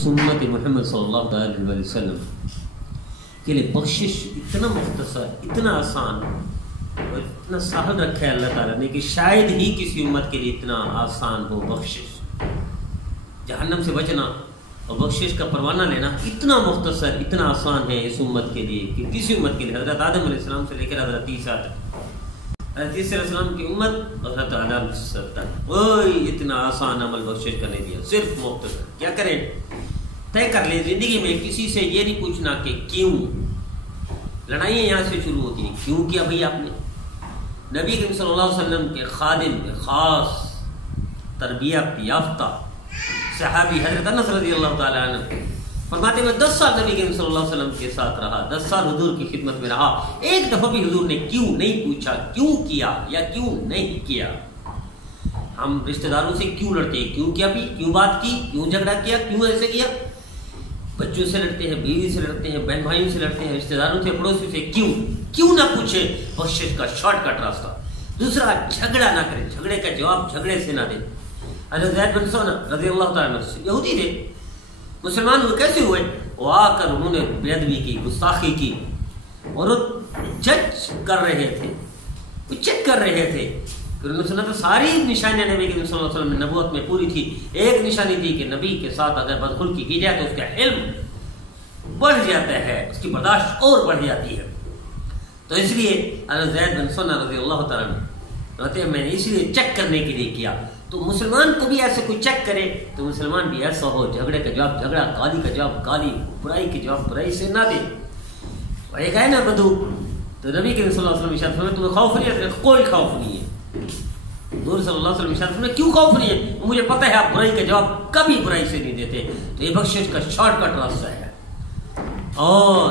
اس امت محمد صلی اللہ علیہ وسلم کے لیے بخشش اتنا مختصر، اتنا آسان اور اتنا سہل رکھا ہے اللہ تعالیٰ نے کہ شاید ہی کسی امت کے لیے اتنا آسان ہو بخشش۔ جہنم سے بچنا اور بخشش کا پروانہ لینا اتنا مختصر، اتنا آسان ہے اس امت کے لیے کہ کسی امت کے لیے، حضرت آدم علیہ السلام سے لے کر حضرت عیسیٰ تک، حضرت عیسیٰ علیہ السلام کی امت حضرت آدم تک کوئی اتنا آسان عمل بخشش کا نہیں دیا، صرف مختصر۔ کیا کریں؟ طے کر لیں زندگی میں کسی سے یہ نہیں پوچھنا کہ کیوں۔ لڑائیاں یہاں سے شروع ہوتی ہیں، کیوں کیا بھائی آپ نے؟ نبی کریم صلی اللہ علیہ وسلم کے خادم، خاص تربیت یافتہ صحابی حضرت انس رضی اللہ تعالیٰ عنہ فرماتے میں 10 سال نبی کریم صلی اللہ علیہ وسلم کے ساتھ رہا، 10 سال حضور کی خدمت میں رہا، ایک دفعہ بھی حضور نے کیوں نہیں پوچھا، کیوں کیا یا کیوں نہیں کیا۔ ہم رشتہ داروں سے کیوں لڑتے ہیں؟ کیوں کیا بھی، کیوں بات کی، کیوں جھگڑا کیا، کیوں ایسے کیا۔ بچوں سے لڑتے ہیں، بیوی سے لڑتے ہیں، بہن بھائیوں سے لڑتے ہیں، رشتہ داروں سے، پڑوسی سے، کیوں نہ پوچھے؟ بخشش کا شارٹ کٹ راستہ۔ دوسرا، جھگڑا نہ کریں، جھگڑے کا جواب جھگڑے سے نہ دیں۔ حضرت زید بن ثابت رضی اللہ تعالیٰ عنہ یہودی تھے، مسلمان ہوئے، کیسے ہوئے؟ وہ آ کر انہوں نے بے ادبی کی، گستاخی کی، اور وہ جج کر رہے تھے، وہ چیک کر رہے تھے۔ پھر انہوں نے سنا تو ساری نشانیاں نبی کے صلی اللہ علیہ وسلم نبوت میں پوری تھی، ایک نشانی تھی کہ نبی کے ساتھ اگر بدخلقی کی جائے تو اس کا علم بڑھ جاتا ہے، اس کی برداشت اور بڑھ جاتی ہے۔ تو اس لیے حضرت زید بن ثابت رضی اللہ تعالیٰ عنہ کہتے ہیں میں نے اس لیے چیک کرنے کے لیے کیا۔ تو مسلمان کو بھی ایسے کوئی چیک کرے تو مسلمان بھی ایسا ہو، جھگڑے کا جواب جھگڑا، گالی کا جواب گالی، برائی کے جواب برائی سے نہ دے۔ اور ایک ہے نا بدو، تو نبی کے صلی اللہ علیہ وسلم ارشاد فرمایا تمہیں خوف نہیں ہے؟ کوئی خوف نہیں ہے۔ حضور صلی اللہ علیہ وسلم ارشاد فرمایا کیوں خوف نہیں ہے؟ مجھے پتہ ہے آپ برائی کا جواب کبھی برائی سے نہیں دیتے۔ تو یہ بخشش کا شارٹ کٹ راستہ ہے۔ اور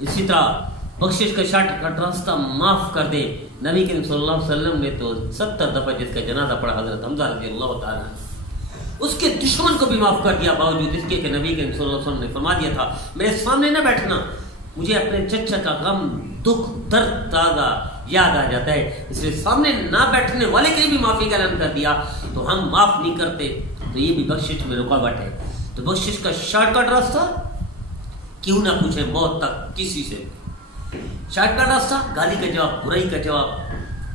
اسی طرح بخشش کا شارٹ کٹ راستہ معاف کر دے۔ نبی کریم صلی اللہ علیہ وسلم نے تو 70 دفعہ جس کا جنازہ پڑھا حضرت حمزہ رضی اللہ تعالیٰ اس کے دشمن کو بھی معاف کر دیا، باوجود اس کے کہ نبی کریم صلی اللہ علیہ وسلم نے فرما دیا تھا میرے سامنے نہ بیٹھنا، مجھے اپنے چچا کا غم، دکھ، درد تازہ یاد آ جاتا ہے، اس لیے سامنے نہ بیٹھنے والے کے لیے بھی معافی کا اعلان کر دیا۔ تو ہم معاف نہیں کرتے تو یہ بھی بخشش میں رکاوٹ ہے۔ تو بخشش کا شارٹ کٹ راستہ، کیوں نہ پوچھے موت تک کسی سے۔ شارٹ کٹ راستہ، گالی کا جواب برائی کا جواب،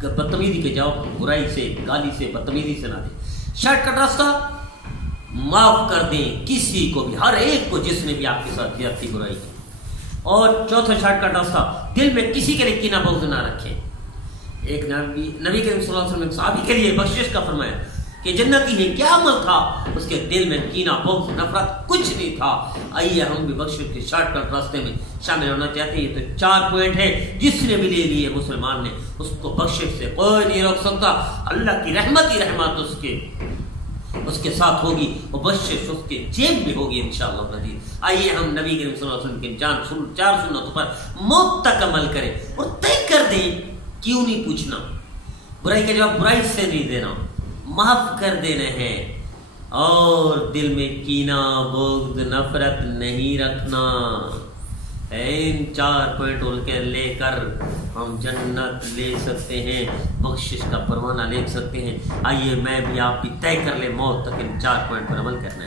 بدتمیزی کا جواب برائی سے، گالی سے، بدتمیزی سے نہ دیں۔ شارٹ کٹ راستہ، معاف کر دیں کسی کو بھی، ہر ایک کو جس نے بھی آپ کے ساتھ زیادتی برائی کی۔ اور چوتھا شارٹ کٹ راستہ، دل میں کسی کے لیے کینہ بغض نہ رکھیں۔ ایک نبی کریم صلی اللہ علیہ وسلم صحابی کے لیے بخشش کا فرمایا کہ جنتی ہے، کیا عمل تھا؟ اس کے دل میں کینہ بغض نفرت کچھ نہیں تھا۔ آئیے ہم بھی بخشش کے شارٹ کٹ راستے میں شامل ہونا چاہتے ہیں۔ تو 4 پوائنٹ ہے، جس نے بھی لے لیے مسلمان نے، اس کو بخشش سے کوئی نہیں روک سکتا۔ اللہ کی رحمت ہی رحمت اس کے ساتھ ہوگی، وہ بخشش اس کے جیب میں ہوگی انشاءاللہ نبی۔ آئیے ہم نبی کریم صلی اللہ علیہ وسلم کے 4 سنتوں پر موت تک عمل کریں اور طے کر دیں کیوں نہیں پوچھنا، برائی کا جواب برائی سے نہیں دینا، معاف کر دینا ہے، اور دل میں کینہ بغض نفرت نہیں رکھنا۔ ان 4 پوائنٹوں کے لے کر ہم جنت لے سکتے ہیں، بخشش کا پروانہ لے سکتے ہیں۔ آئیے میں بھی آپ بھی طے کر لیں موت تک ان 4 پوائنٹ پر عمل کرنا ہے۔